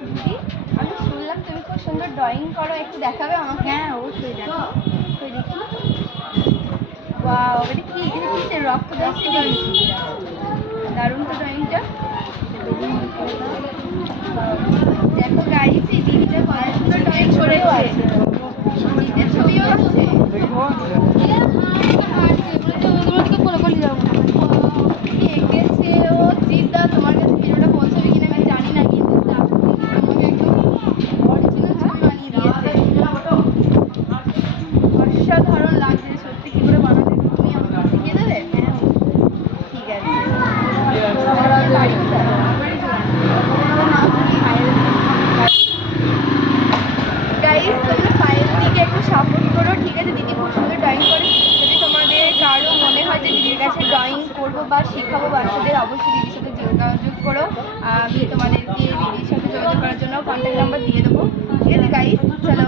দিদি, আমি শুনলাম তুমি খুব সুন্দর ড্রয়িং করো, একটু দেখাবে আমাকে? হ্যাঁ অবশ্যই দেখো। ওই দেখি। ওয়াও, এটা কি? এটা কিসের? রক্তদাস থেকে? দারুণ তো ড্রয়িংটা। দেখো গাইস, এই দিদিটা কত সুন্দর ড্রয়িং করেছে। দিদির ছবিও আছে। এঁকেছে ও। জিদ্দা, তোমার কাছে ভিডিওটা পৌঁছাবে কিনা আমি জানি না, কিন্তু আমাকে একদম অরিজিনাল ছবি বানিয়ে দিয়েছে। অসাধারণ লাগছে সত্যি। কি করে বানাতে তুমি আমাকে শিখিয়ে দেবে? ঠিক আছে। বাড়ি কোথায়? গাইস, তোমরা পায়েল দিকে একটু সাপোর্ট করো, ঠিক আছে? দিদি খুব সুন্দর ড্রয়িং করে। যদি তোমাদের কারো মনে হয় যে দিদির কাছে ড্রয়িং করবো বা শেখাবো বাচ্চাদের, অবশ্যই দিদির সাথে যোগাযোগ করো। আমি তোমাদেরকে দিদির সাথে যোগাযোগ করার জন্য কন্ট্যাক্ট নাম্বার দিয়ে দেবো, ঠিক আছে গাইস? চলো।